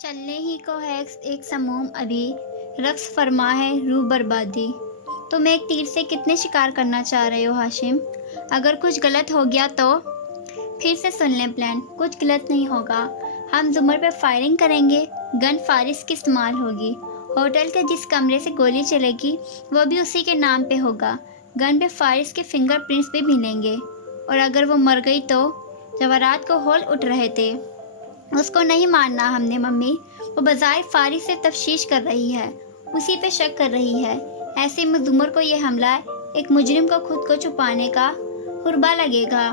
چلنے ہی کو ہے ایک سموم ابھی رقص فرما ہے روح بربادی۔ تم ایک تیر سے کتنے شکار کرنا چاہ رہے ہو ہاشم؟ اگر کچھ غلط ہو گیا تو پھر سے سن لیں پلان۔ کچھ غلط نہیں ہوگا، ہم زمر پہ فائرنگ کریں گے، گن فارس کی استعمال ہوگی، ہوٹل کے جس کمرے سے گولی چلے گی وہ بھی اسی کے نام پہ ہوگا، گن پہ فارس کے فنگر پرنٹس بھی ملیں گے، اور اگر وہ مر گئی تو جواہرات کو ہول اٹھ رہے تھے، اس کو نہیں ماننا ہم نے ممی، وہ بظاہر فارس سے تفتیش کر رہی ہے، اسی پہ شک کر رہی ہے، ایسے میں زمر کو یہ حملہ ایک مجرم کو خود کو چھپانے کا حربہ لگے گا،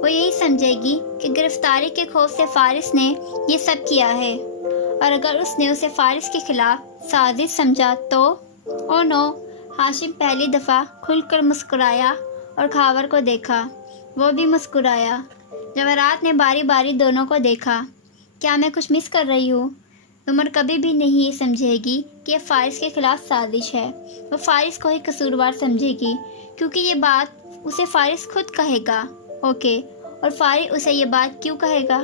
وہ یہی سمجھے گی کہ گرفتاری کے خوف سے فارس نے یہ سب کیا ہے، اور اگر اس نے اسے فارس کے خلاف سازش سمجھا تو او نو۔ ہاشم پہلی دفعہ کھل کر مسکرایا اور خاور کو دیکھا، وہ بھی مسکرایا۔ جواہرات نے باری باری دونوں کو دیکھا۔ کیا میں کچھ مس کر رہی ہوں؟ زمر کبھی بھی نہیں یہ سمجھے گی کہ یہ فارس کے خلاف سازش ہے، وہ فارس کو ہی قصوروار سمجھے گی، کیونکہ یہ بات اسے فارس خود کہے گا۔ اوکے، اور فارس اسے یہ بات کیوں کہے گا؟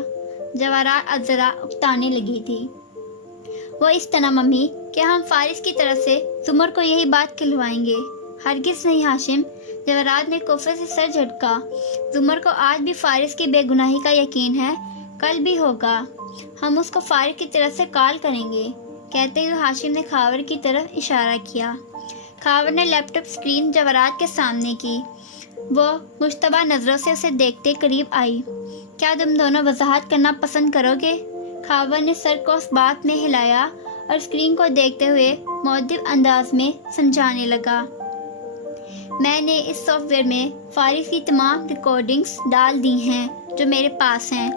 جواہرات اب ذرا اکتانے لگی تھی۔ وہ اس طرح ممی کہ ہم فارس کی طرف سے زمر کو یہی بات کھلوائیں گے۔ ہرگز نہیں ہاشم، جواہرات نے کوفے سے سر جھٹکا۔ زمر کو آج بھی فارس کی بے گناہی کا یقین ہے، کل بھی ہوگا، ہم اس کو فارس کی طرف سے کال کریں گے، کہتے ہوئے ہاشم نے خاور کی طرف اشارہ کیا۔ خاور نے لیپ ٹاپ اسکرین جواہرات کے سامنے کی، وہ مشتبہ نظروں سے اسے دیکھتے قریب آئی۔ کیا تم دونوں وضاحت کرنا پسند کرو گے؟ خاور نے سر کو اس بات میں ہلایا اور اسکرین کو دیکھتے ہوئے مؤدب انداز میں سمجھانے لگا۔ میں نے اس سافٹ ویئر میں فارس کی تمام ریکارڈنگز ڈال دی ہیں جو میرے پاس ہیں،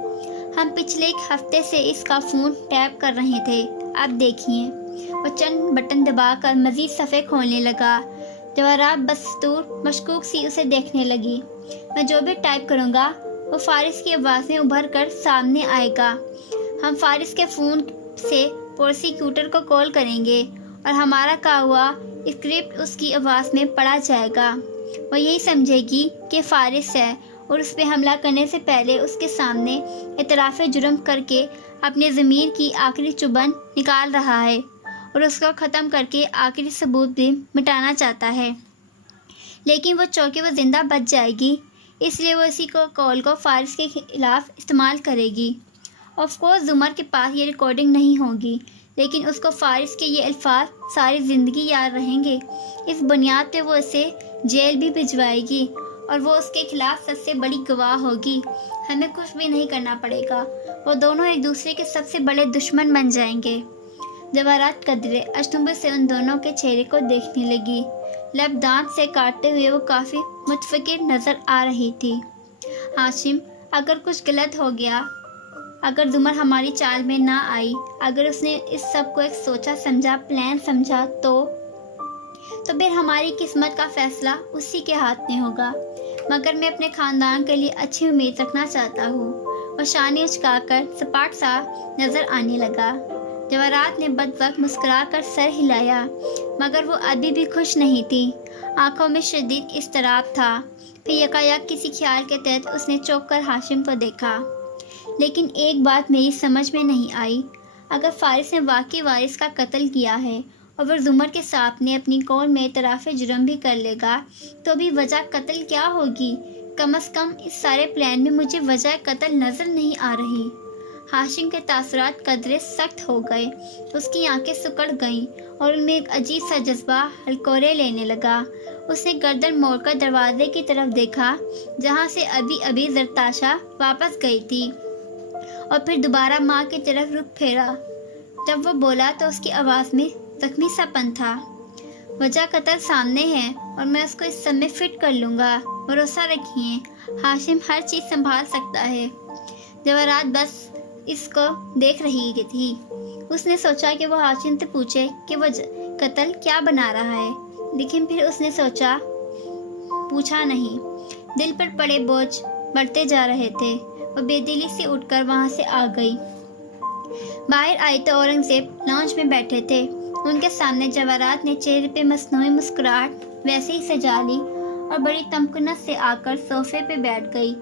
ہم پچھلے ایک ہفتے سے اس کا فون ٹیپ کر رہے تھے، اب دیکھیے۔ وہ چند بٹن دبا کر مزید صفحے کھولنے لگا۔ جواہرات بدستور مشکوک سی اسے دیکھنے لگی۔ میں جو بھی ٹائپ کروں گا وہ فارس کی آواز میں ابھر کر سامنے آئے گا، ہم فارس کے فون سے پروسیکیوٹر کو کال کریں گے اور ہمارا کہا ہوا اسکرپٹ اس کی آواز میں پڑھا جائے گا، وہ یہی سمجھے گی کہ فارس ہے اور اس پہ حملہ کرنے سے پہلے اس کے سامنے اعتراف جرم کر کے اپنے ضمیر کی آخری چبھن نکال رہا ہے اور اس کو ختم کر کے آخری ثبوت بھی مٹانا چاہتا ہے، لیکن وہ چونکہ وہ زندہ بچ جائے گی اس لیے وہ اسی کو کال کو فارس کے خلاف استعمال کرے گی۔ آف کورس زمر کے پاس یہ ریکارڈنگ نہیں ہوگی، لیکن اس کو فارس کے یہ الفاظ ساری زندگی یاد رہیں گے، اس بنیاد پہ وہ اسے جیل بھی بھجوائے گی اور وہ اس کے خلاف سب سے بڑی گواہ ہوگی، ہمیں کچھ بھی نہیں کرنا پڑے گا، وہ دونوں ایک دوسرے کے سب سے بڑے دشمن بن جائیں گے۔ جواہرات قدرے اجنبی سے ان دونوں کے چہرے کو دیکھنے لگی، لب دانت سے کاٹتے ہوئے وہ کافی متفکر نظر آ رہی تھی۔ ہاشم، اگر کچھ غلط ہو گیا، اگر زمر ہماری چال میں نہ آئی، اگر اس نے اس سب کو ایک سوچا سمجھا پلان سمجھا تو پھر ہماری قسمت کا فیصلہ اسی کے ہاتھ میں ہوگا، مگر میں اپنے خاندان کے لیے اچھی امید رکھنا چاہتا ہوں۔ وہ شانے اچکا کر سپاٹ سا نظر آنے لگا۔ جواہرات نے بد وقت مسکرا کر سر ہلایا، مگر وہ ابھی بھی خوش نہیں تھی، آنکھوں میں شدید اضطراب تھا۔ پھر یکایک کسی خیال کے تحت اس نے چونک کر ہاشم کو دیکھا۔ لیکن ایک بات میری سمجھ میں نہیں آئی، اگر فارس نے واقعی وارث کا قتل کیا ہے اور وہ زمر کے سامنے اپنی قول میں اعتراف جرم بھی کر لے گا تو بھی وجہ قتل کیا ہوگی؟ کم از کم اس سارے پلان میں مجھے وجہ قتل نظر نہیں آ رہی۔ ہاشم کے تاثرات قدرے سخت ہو گئے، اس کی آنکھیں سکڑ گئیں اور ان میں ایک عجیب سا جذبہ ہلکورے لینے لگا۔ اس نے گردن موڑ کر دروازے کی طرف دیکھا جہاں سے ابھی زرتاشا واپس گئی تھی، اور پھر دوبارہ ماں کی طرف رخ پھیرا۔ جب وہ بولا تو اس کی آواز میں زخمی سا پن تھا۔ وجہ قتل سامنے ہے اور میں اس کو اس سب میں فٹ کر لوں گا، بھروسہ رکھیے، ہاشم ہر چیز سنبھال سکتا ہے۔ جواہرات بس اس کو دیکھ رہی تھی۔ اس نے سوچا کہ وہ ہاشم سے پوچھے کہ وہ قتل کیا بنا رہا ہے، لیکن پھر اس نے پوچھا نہیں۔ دل پر پڑے بوجھ بڑھتے جا رہے تھے، وہ بے دلی سے اٹھ کر وہاں سے آ گئی۔ باہر آئی تو اورنگزیب لاؤنج میں بیٹھے تھے، ان کے سامنے جواہرات نے چہرے پہ مصنوعی مسکراہٹ ویسے ہی سجا لی اور بڑی تمکنت سے آ کر صوفے پہ بیٹھ گئی،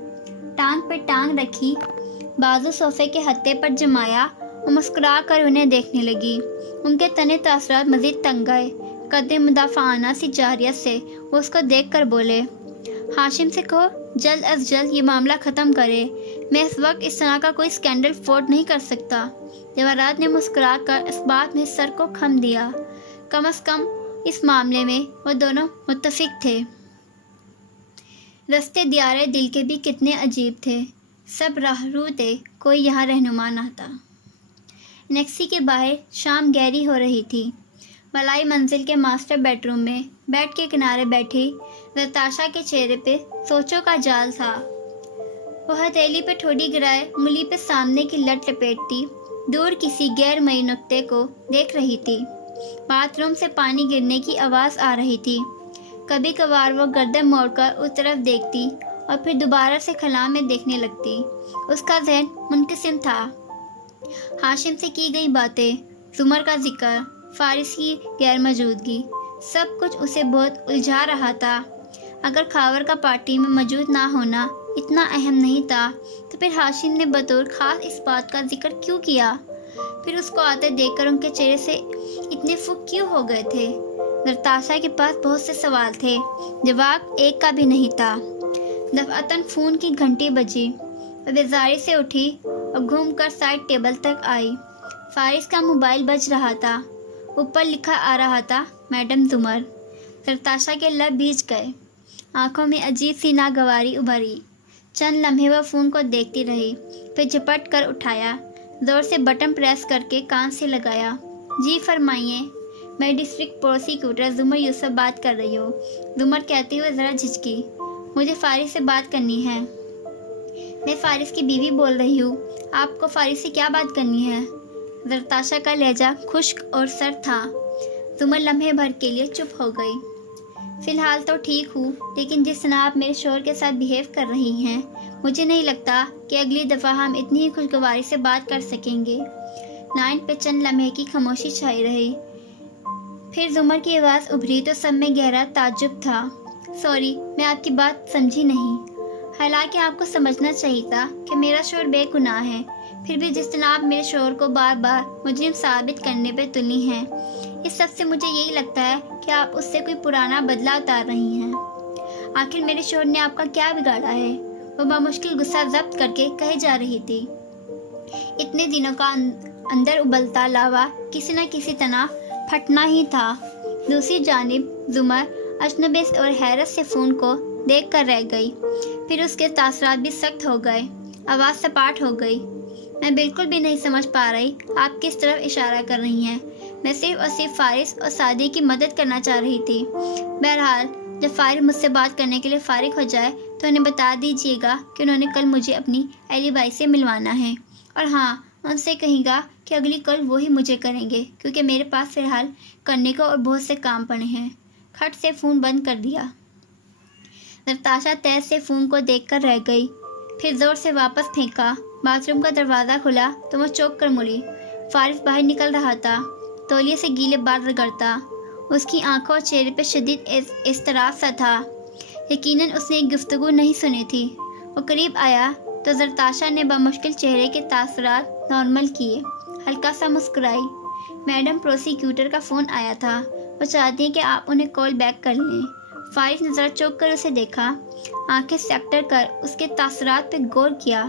ٹانگ پہ ٹانگ رکھی، بازو صوفے کے ہتھے پر جمایا وہ مسکرا کر انہیں دیکھنے لگی۔ ان کے تنے تاثرات مزید تنگ گئے۔ قدر مدافعانہ سی جارحیت سے وہ اس کو دیکھ کر بولے، ہاشم سے کہو جلد از جلد یہ معاملہ ختم کرے۔ میں اس وقت اس طرح کا کوئی سکینڈل افورڈ نہیں کر سکتا۔ جواہرات نے مسکرا کر اس بات میں سر کو خم دیا۔ کم از کم اس معاملے میں وہ دونوں متفق تھے۔ رستے دیار دل کے بھی کتنے عجیب تھے، سب راہرو تھے، کوئی یہاں رہنما نہ تھا۔ نیکسی کے باہر شام گہری ہو رہی تھی۔ بالائی منزل کے ماسٹر بیڈ روم میں بیڈ کے کنارے بیٹھی نتاشا کے چہرے پہ سوچوں کا جال تھا۔ وہ ہتھیلی پہ ٹھوڑی گرائے انگلی پہ سامنے کی لٹ لپیٹتی دور کسی غیر مرئی نقطے کو دیکھ رہی تھی۔ باتھ روم سے پانی گرنے کی آواز آ رہی تھی۔ کبھی کبھار وہ گردن موڑ کر اس طرف دیکھتی اور پھر دوبارہ سے خلا میں دیکھنے لگتی۔ اس کا ذہن منقسم تھا۔ ہاشم سے کی گئی باتیں، زمر کا ذکر، فارس کی غیر موجودگی، سب کچھ اسے بہت الجھا رہا تھا۔ اگر خاور کا پارٹی میں موجود نہ ہونا اتنا اہم نہیں تھا تو پھر ہاشم نے بطور خاص اس بات کا ذکر کیوں کیا؟ پھر اس کو آتے دیکھ کر ان کے چہرے سے اتنے فک کیوں ہو گئے تھے؟ نتاشا کے پاس بہت سے سوال تھے، جواب ایک کا بھی نہیں تھا۔ دفعتاً فون کی گھنٹی بجی۔ وہ بیزاری سے اٹھی اور گھوم کر سائڈ ٹیبل تک آئی۔ فارس کا موبائل بج رہا تھا۔ اوپر لکھا آ رہا تھا، میڈم زمر۔ نتاشا کے لب بھیج گئے، آنکھوں میں عجیب سی ناگواری ابھری۔ چند لمحے وہ فون کو دیکھتی رہی، پھر جھپٹ کر اٹھایا، زور سے بٹن پریس کر کے کان سے لگایا۔ جی فرمائیے، میں ڈسٹرکٹ پروسیکیوٹر زمر یوسف بات کر رہی ہوں۔ زمر کہتے ہوئے ذرا جھجکی، مجھے فارس سے بات کرنی ہے۔ میں فارس کی بیوی بول رہی ہوں، آپ کو فارس سے کیا بات کرنی ہے؟ نتاشا کا لہجہ خشک اور سرد تھا۔ زمر لمحے بھر کے لیے چپ ہو گئی۔ فی الحال تو ٹھیک ہوں، لیکن جس طرح آپ میرے شوہر کے ساتھ بیہیو کر رہی ہیں، مجھے نہیں لگتا کہ اگلی دفعہ ہم اتنی ہی خوشگواری سے بات کر سکیں گے۔ لائن پہ چند لمحے کی خاموشی چھائی رہی، پھر زمر کی آواز ابھری تو سب میں گہرا تعجب تھا۔ سوری، میں آپ کی بات سمجھی نہیں۔ حالانکہ آپ کو سمجھنا چاہیے تھا کہ میرا شوہر بے گناہ ہے، پھر بھی جس طرح آپ میرے شوہر کو بار بار مجرم ثابت کرنے پہ تلی ہیں، اس سب سے مجھے یہی لگتا ہے کہ آپ اس سے کوئی پرانا بدلہ اتار رہی ہیں۔ آخر میرے شوہر نے آپ کا کیا بگاڑا ہے؟ وہ بمشکل غصہ ضبط کر کے کہے جا رہی تھی۔ اتنے دنوں کا اندر ابلتا لاوا کسی نہ کسی طرح پھٹنا ہی تھا۔ دوسری جانب زمر اجنبی اور حیرت سے فون کو دیکھ کر رہ گئی، پھر اس کے تاثرات بھی سخت ہو گئے، آواز سپاٹ ہو گئی۔ میں بالکل بھی نہیں سمجھ پا رہی آپ کس طرف اشارہ کر رہی ہیں۔ میں صرف اور صرف فارس اور سعدی کی مدد کرنا چاہ رہی تھی۔ بہرحال جب فارس مجھ سے بات کرنے کے لیے فارغ ہو جائے تو انہیں بتا دیجیے گا کہ انہوں نے کل مجھے اپنی ایلی بائی سے ملوانا ہے، اور ہاں، ان سے کہیں گا کہ اگلی کل وہی مجھے کریں گے، کیونکہ میرے پاس فی الحال کرنے کو اور بہت سے کام پڑے ہیں۔ کھٹ سے فون بند کر دیا۔ نتاشا تیز سے فون کو دیکھ کر رہ گئی، پھر زور سے واپس پھینکا۔ باتھ روم کا دروازہ کھلا تو وہ چوک کر مڑی۔ فارس باہر نکل رہا تھا، تولیے سے گیلے بال رگڑتا۔ اس کی آنکھوں اور چہرے پہ شدید اضطراب سا تھا۔ یقیناً اس نے ایک گفتگو نہیں سنی تھی۔ وہ قریب آیا تو نتاشا نے بمشکل چہرے کے تاثرات نارمل کیے، ہلکا سا مسکرائی۔ میڈم پروسیکیوٹر کا فون آیا تھا، وہ چاہتی ہیں کہ آپ انہیں کال بیک کر لیں۔ فارس نے ذرا چوک کر اسے دیکھا، آنکھیں سیکٹر کر اس کے تاثرات پہ غور کیا۔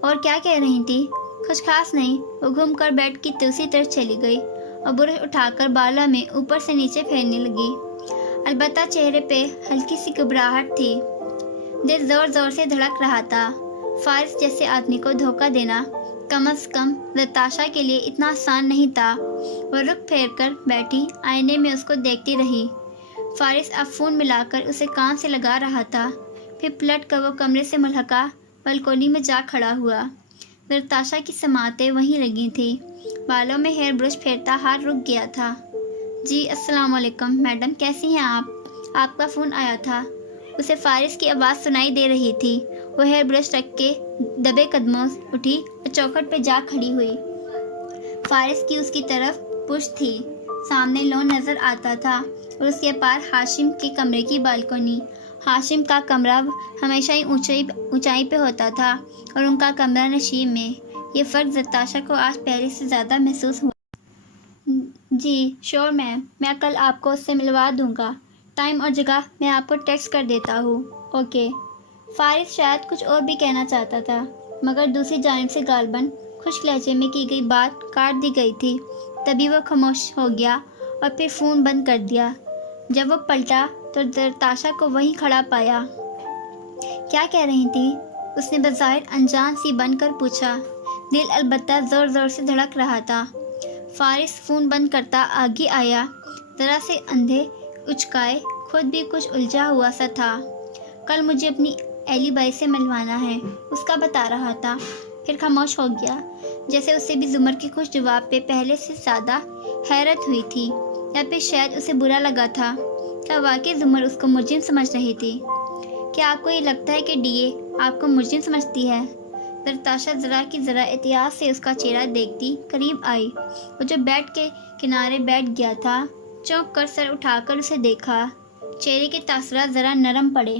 اور کیا کہہ رہی تھی؟ کچھ خاص نہیں۔ وہ گھوم کر بیڈ کی دوسری طرف چلی گئی اور برش اٹھا کر بالوں میں اوپر سے نیچے پھیرنے لگی۔ البتہ چہرے پہ ہلکی سی گھبراہٹ تھی، دل زور زور سے دھڑک رہا تھا۔ فارس جیسے آدمی کو دھوکہ دینا کم از کم نتاشا کے لیے اتنا آسان نہیں تھا۔ وہ رخ پھیر کر بیٹھی آئینے میں اس کو دیکھتی رہی۔ فارس اب فون ملا کر اسے کان سے لگا رہا تھا، پھر پلٹ کر وہ کمرے سے ملحقہ بالکونی میں جا کھڑا ہوا۔ نتاشا کی سماعتیں وہیں لگی تھیں، بالوں میں ہیئر برش پھیرتا ہاتھ رک گیا تھا۔ جی السلام علیکم میڈم، کیسی ہیں آپ کا فون آیا تھا۔ اسے فارس کی آواز سنائی دے رہی تھی۔ وہ ہیئر برش رکھ کے دبے قدموں اٹھی اور چوکھٹ پہ جا کھڑی ہوئی۔ فارس کی اس کی طرف پشت تھی، سامنے لون نظر آتا تھا اور اس کے پار ہاشم کے کمرے کی بالکونی۔ ہاشم کا کمرہ ہمیشہ ہی اونچائی پہ ہوتا تھا اور ان کا کمرہ نشیب میں۔ یہ فرق زرتاشا کو آج پہلے سے زیادہ محسوس ہوا۔ جی شور میم، میں کل آپ کو اس سے ملوا دوں گا۔ ٹائم اور جگہ میں آپ کو ٹیکسٹ کر دیتا ہوں۔ اوکے۔ فارس شاید کچھ اور بھی کہنا چاہتا تھا، مگر دوسری جانب سے غالباً خشک لہجے میں کی گئی بات کاٹ دی گئی تھی۔ تبھی وہ خاموش ہو گیا اور پھر فون بند کر دیا۔ جب وہ پلٹا تو زرتاشا کو وہیں کھڑا پایا۔ کیا کہہ رہی تھی؟ اس نے بظاہر انجان سی بن کر پوچھا۔ دل البتہ زور زور سے دھڑک رہا تھا۔ فارس فون بند کرتا آگے آیا، ذرا سے اندھے اچکائے، خود بھی کچھ الجھا ہوا سا تھا۔ کل مجھے اپنی ایلی بائی سے ملوانا ہے، اس کا بتا رہا تھا۔ پھر خاموش ہو گیا، جیسے اسے بھی زمر کے خوش جواب پہ پہلے سے زیادہ حیرت ہوئی تھی، یا پھر شاید اسے برا لگا تھا۔ کیا واقعی زمر اس کو مجرم سمجھ رہی تھی؟ کیا آپ کو یہ لگتا ہے کہ ڈی اے آپ کو مجرم سمجھتی ہے؟ زرتاشا ذرا کی ذرا احتیاط سے اس کا چہرہ دیکھتی قریب آئی۔ وہ جو بیڈ کے کنارے بیٹھ گیا تھا، چونک کر سر اٹھا کر اسے دیکھا۔ چہرے کے تاثرات ذرا نرم پڑے۔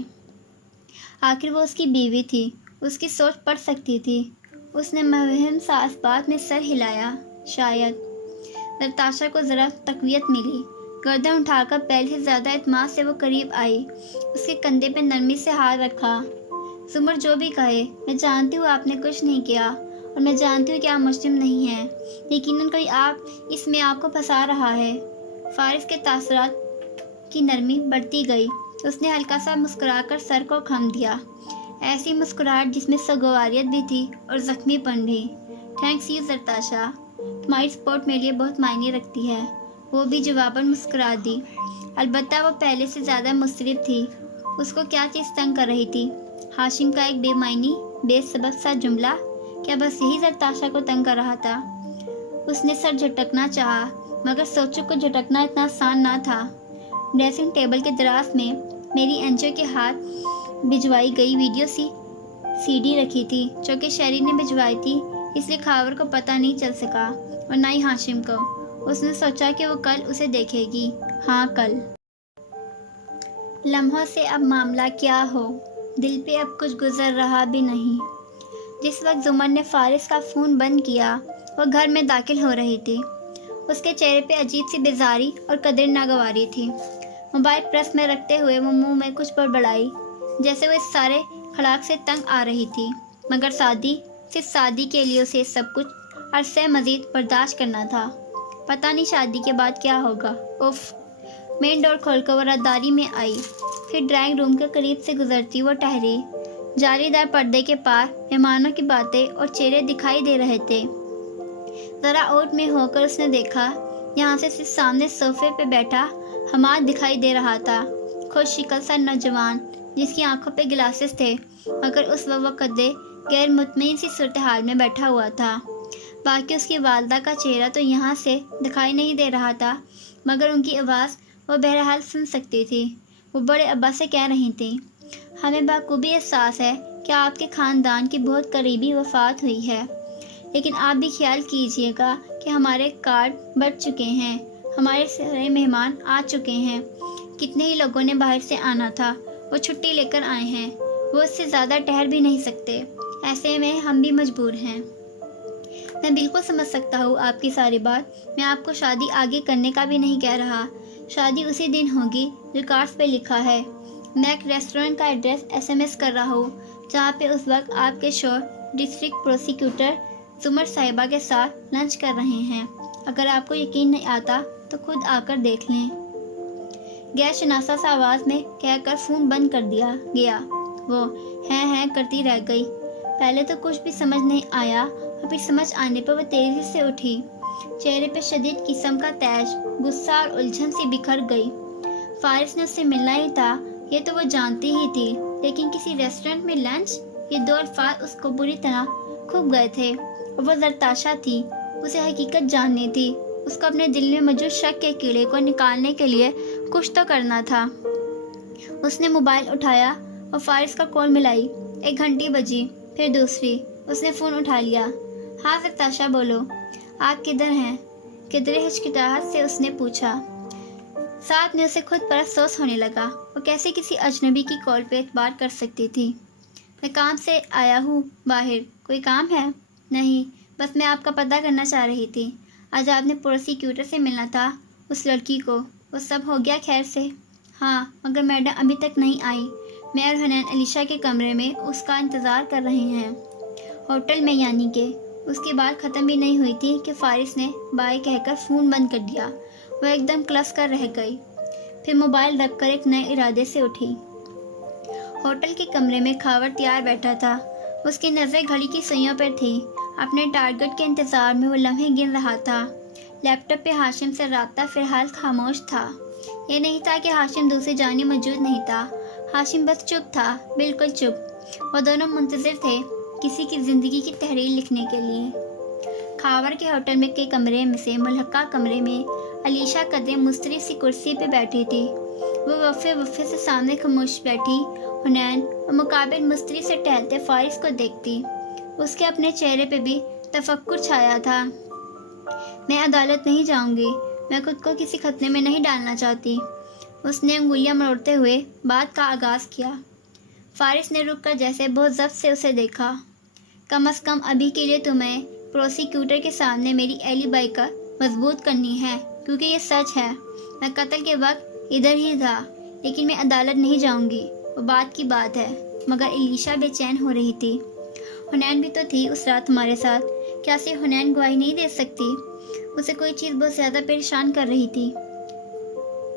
آخر وہ اس کی بیوی تھی، اس کی سوچ پڑ سکتی تھی۔ اس نے مہم سا اس بات میں سر ہلایا۔ شاید۔ زرتاشا کو ذرا تقویت ملی۔ گردن اٹھا کر پہلے سے زیادہ اعتماد سے وہ قریب آئی، اس کے کندھے پہ نرمی سے ہاتھ رکھا۔ زمر جو بھی کہے، میں جانتی ہوں آپ نے کچھ نہیں کیا، اور میں جانتی ہوں کہ آپ مجرم نہیں ہیں۔ یقیناً کوئی اس میں آپ کو پھنسا رہا ہے۔ فارس کے تاثرات کی نرمی بڑھتی گئی۔ اس نے ہلکا سا مسکرا کر سر کو خم دیا، ایسی مسکراہٹ جس میں سوگواریت بھی تھی اور زخمی پن بھی۔ تھینکس یو زرتاشا، تمہاری سپورٹ میرے لیے بہت معنی رکھتی ہے۔ وہ بھی جواباً مسکرا دی۔ البتہ وہ پہلے سے زیادہ مضطرب تھی۔ اس کو کیا چیز تنگ کر رہی تھی؟ ہاشم کا ایک بے معنی بے سبب سا جملہ؟ کیا بس یہی زرتاشا کو تنگ کر رہا تھا؟ اس نے سر جھٹکنا چاہا، مگر سوچو کو جھٹکنا اتنا آسان نہ تھا۔ ڈریسنگ ٹیبل کے دراز میں میری انجو کے ہاتھ بھجوائی گئی ویڈیو سی ڈی رکھی تھی، جو کہ شیری نے بھجوائی تھی، اس لیے خاور کو پتہ نہیں چل سکا، اور نہ ہی ہاشم کو۔ اس نے سوچا کہ وہ کل اسے دیکھے گی۔ ہاں کل۔ لمحوں سے اب معاملہ کیا ہو، دل پہ اب کچھ گزر رہا بھی نہیں۔ جس وقت زمر نے فارس کا فون بند کیا، وہ گھر میں داخل ہو رہی تھی۔ اس کے چہرے پہ عجیب سی بیزاری اور قدر ناگواری تھی۔ موبائل پرس میں رکھتے ہوئے وہ منہ میں کچھ بڑبڑائی، جیسے وہ اس سارے خلاق سے تنگ آ رہی تھی، مگر صرف شادی کے لیے اسے سب کچھ عرصے مزید برداشت کرنا تھا۔ پتہ نہیں شادی کے بعد کیا ہوگا۔ اف۔ مین ڈور کھول کر وہ راداری میں آئی، پھر ڈرائنگ روم کے قریب سے گزرتی وہ ٹہری۔ جالی دار پردے کے پار مہمانوں کی باتیں اور چہرے دکھائی دے رہے تھے۔ ذرا اوٹ میں ہو کر اس نے دیکھا، یہاں سے صرف سامنے صوفے پہ بیٹھا حماد دکھائی دے رہا تھا، خوش شکل سا نوجوان جس کی آنکھوں پہ گلاسز تھے، مگر اس وقت وہ قدے غیر مطمئن سی صورتحال میں بیٹھا ہوا تھا۔ باقی اس کی والدہ کا چہرہ تو یہاں سے دکھائی نہیں دے رہا تھا، مگر ان کی آواز وہ بہرحال سن سکتی تھی۔ وہ بڑے ابا سے کہہ رہی تھیں، ہمیں بخوبی احساس ہے کہ آپ کے خاندان کی بہت قریبی وفات ہوئی ہے، لیکن آپ بھی خیال کیجیے گا کہ ہمارے کارڈ بڑھ چکے ہیں، ہمارے سارے مہمان آ چکے ہیں، کتنے ہی لوگوں نے باہر سے آنا تھا، وہ چھٹی لے کر آئے ہیں، وہ اس سے زیادہ ٹھہر بھی نہیں سکتے، ایسے میں ہم بھی مجبور ہیں۔ میں بالکل سمجھ سکتا ہوں آپ کی ساری بات۔ میں آپ کو شادی آگے کرنے کا بھی نہیں کہہ رہا، شادی اسی دن ہوگی جو کارڈز پہ لکھا ہے۔ میں ایک ریسٹورنٹ کا ایڈریس SMS کر رہا ہوں، جہاں پہ اس وقت آپ کے شوہر ڈسٹرکٹ پروسیکیوٹر زمر صاحبہ کے ساتھ لنچ کر رہے ہیں۔ اگر آپ کو یقین نہیں آتا تو خود آ کر دیکھ لیں۔ غیر شناسا سا آواز میں کہہ کر فون بند کر دیا گیا۔ وہ ہیں کرتی رہ گئی۔ پہلے تو کچھ بھی سمجھ نہیں آیا، اور پھر سمجھ آنے پر وہ تیزی سے اٹھی۔ چہرے پہ شدید قسم کا تیش، غصہ اور الجھن سی بکھر گئی۔ فارس نے اس سے ملنا ہی تھا، یہ تو وہ جانتی ہی تھی، لیکن کسی ریسٹورنٹ میں لنچ، یہ دو الفاظ اس کو بری طرح کھپ گئے تھے، اور وہ زرتاشا تھی، اسے حقیقت جاننی تھی، اس کو اپنے دل میں موجود شک کے کیڑے کو نکالنے کے لیے کچھ تو کرنا تھا۔ اس نے موبائل اٹھایا اور فارس کا کال ملائی۔ 1 گھنٹی بجی، پھر دوسری۔ اس نے فون اٹھا لیا۔ ہاں زرتاشا بولو، آپ کدھر ہیں؟ قدرے ہچکچاہٹ سے اس نے پوچھا۔ ساتھ میں اسے خود پر افسوس ہونے لگا، وہ کیسے کسی اجنبی کی کال پہ اعتبار کر سکتی تھی۔ میں کام سے آیا ہوں باہر، کوئی کام ہے؟ نہیں، بس میں آپ کا پتہ کرنا چاہ رہی تھی. آج آپ نے پروسیکیوٹر سے ملنا تھا, اس لڑکی کو. وہ سب ہو گیا خیر سے؟ ہاں, مگر میڈم ابھی تک نہیں آئی. میں اور حنین علیشا کے کمرے میں اس کا انتظار کر رہے ہیں. ہوٹل میں, یعنی کہ اس کی بات ختم بھی نہیں ہوئی تھی کہ فارس نے بائے کہہ کر فون بند کر دیا. وہ ایک دم کلس کر رہ گئی, پھر موبائل رکھ کر ایک نئے ارادے سے اٹھی. ہوٹل کے کمرے میں خاور تیار بیٹھا تھا. اس کی نظریں گھڑی کی سوئیوں پر تھیں. اپنے ٹارگٹ کے انتظار میں وہ لمحے گن رہا تھا. لیپ ٹاپ پہ ہاشم سے رابطہ فی الحال خاموش تھا. یہ نہیں تھا کہ ہاشم دوسری جانب موجود نہیں تھا. ہاشم بس چپ تھا, بالکل چپ. وہ دونوں منتظر تھے کسی کی زندگی کی تحریر لکھنے کے لیے. خاور کے ہوٹل میں کے کمرے میں سے ملحقہ کمرے میں علیشا قدرے مسترب سی کرسی پہ بیٹھی تھی. وہ وفے سے سامنے خاموش بیٹھی حنین اور مقابل مستری سے ٹہلتے فارس کو دیکھتی. اس کے اپنے چہرے پہ بھی تفکر چھایا تھا. میں عدالت نہیں جاؤں گی. میں خود کو کسی خطرے میں نہیں ڈالنا چاہتی. اس نے انگلیاں مروڑتے ہوئے بات کا آغاز کیا. فارس نے رک کر جیسے بہت ضبط سے اسے دیکھا. کم از کم ابھی کے لیے تمہیں پروسیکیوٹر کے سامنے میری ایلی بائی کا مضبوط کرنی ہے, کیونکہ یہ سچ ہے. میں قتل کے وقت ادھر ہی تھا, لیکن میں عدالت نہیں جاؤں گی. وہ بات کی بات ہے. مگر علیشا بے چین ہو رہی تھی. حنین بھی تو تھی اس رات تمہارے ساتھ. کیا صرف حنین گواہی نہیں دے سکتی؟ اسے کوئی چیز بہت زیادہ پریشان کر رہی تھی.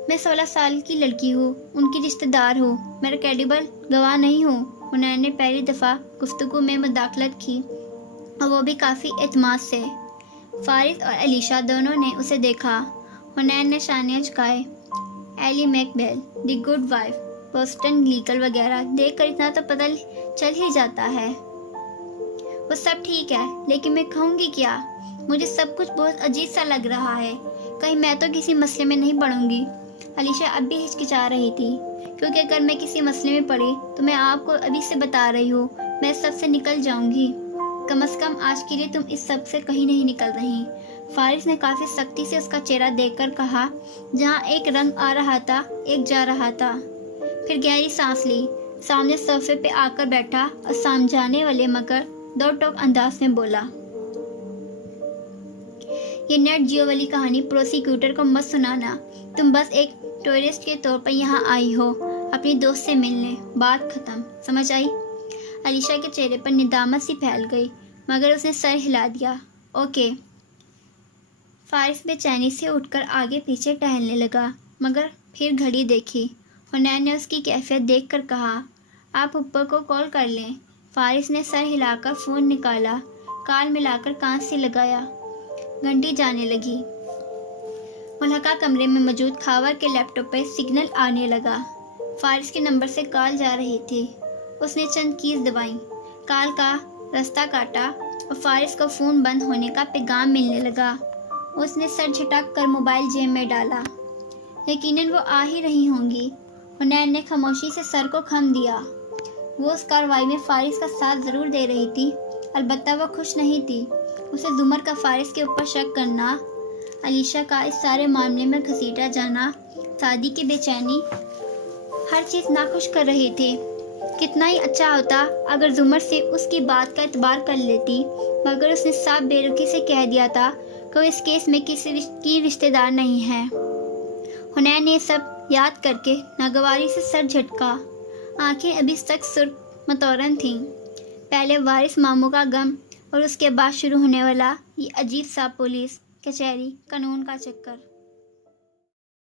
میں 16 سال کی لڑکی ہوں, ان کی رشتہ دار ہوں. میں کریڈیبل گواہ نہیں ہوں. حنین نے پہلی دفعہ گفتگو میں مداخلت کی, اور وہ بھی کافی اعتماد سے. فارس اور علیشا دونوں نے اسے دیکھا. حنین نے شانے جھکائے. Ally McBeal, the good wife, Boston legal وغیرہ دیکھ کر اتنا تو پتہ چل ہی جاتا ہے. وہ سب ٹھیک ہے, لیکن میں کہوں گی کیا؟ مجھے سب کچھ بہت عجیب سا لگ رہا ہے. کہیں میں تو کسی مسئلے میں نہیں پڑوں گی؟ علیشا اب بھی ہچکچا رہی تھی, کیونکہ اگر میں کسی مسئلے میں پڑی تو میں آپ کو ابھی سے بتا رہی ہوں, میں اس سب سے نکل جاؤں گی. کم از کم آج کے لیے تم اس سب سے کہیں نہیں نکل رہی. فارس نے کافی سختی سے اس کا چہرہ دیکھ کر کہا. جہاں ایک رنگ آ رہا تھا, ایک جا رہا تھا. پھر گہری سانس لی. سامنے صوفے پہ آ کر بیٹھا اور سمجھانے والے مگر دو ٹوک انداز میں بولا. یہ نیٹ جیو والی کہانی پروسیکیوٹر کو مت سنانا. تم بس ایک ٹورسٹ کے طور پر یہاں آئی ہو اپنی دوست سے ملنے. بات ختم, سمجھ آئی؟ علیشا کے چہرے پر ندامت سی پھیل گئی, مگر اس نے سر ہلا دیا. اوکے. فارس بے چینی سے اٹھ کر آگے پیچھے ٹہلنے لگا, مگر پھر گھڑی دیکھی. حنین نے اس کی کیفیت دیکھ کر کہا, آپ اوپر کو کال کر لیں. فارس نے سر ہلا کر فون نکالا, کال ملا کر کان سے لگایا. گھنٹی جانے لگی. ملحقہ کمرے میں موجود خاور کے لیپ ٹاپ پہ سگنل آنے لگا. فارس کے نمبر سے کال جا رہی تھی. اس نے چند کیز دبائیں, کال کا راستہ کاٹا اور فارس کو فون بند ہونے کا پیغام ملنے لگا. اس نے سر جھٹک کر موبائل جیب میں ڈالا. یقیناً وہ آ ہی رہی ہوں گی. حنین نے خاموشی سے سر کو خم دیا. وہ اس کارروائی میں فارس کا ساتھ ضرور دے رہی تھی, البتہ وہ خوش نہیں تھی. اسے زمر کا فارس کے اوپر شک کرنا, علیشا کا اس سارے معاملے میں گھسیٹا جانا, شادی کی بے چینی, ہر چیز ناخوش کر رہی تھی. کتنا ہی اچھا ہوتا اگر زمر سے اس کی بات کا اعتبار کر لیتی, مگر اس نے صاف بے رخی سے کہہ دیا تھا کہ وہ اس کیس میں کسی کی رشتہ دار نہیں ہے. حنین نے یہ سب یاد کر کے ناگواری سے سر جھٹکا. آنکھیں ابھی تک سرخ متورن تھیں. پہلے وارث ماموں کا غم, اور اس کے بعد شروع ہونے والا یہ عجیب سا پولیس کچہری قانون کا چکر.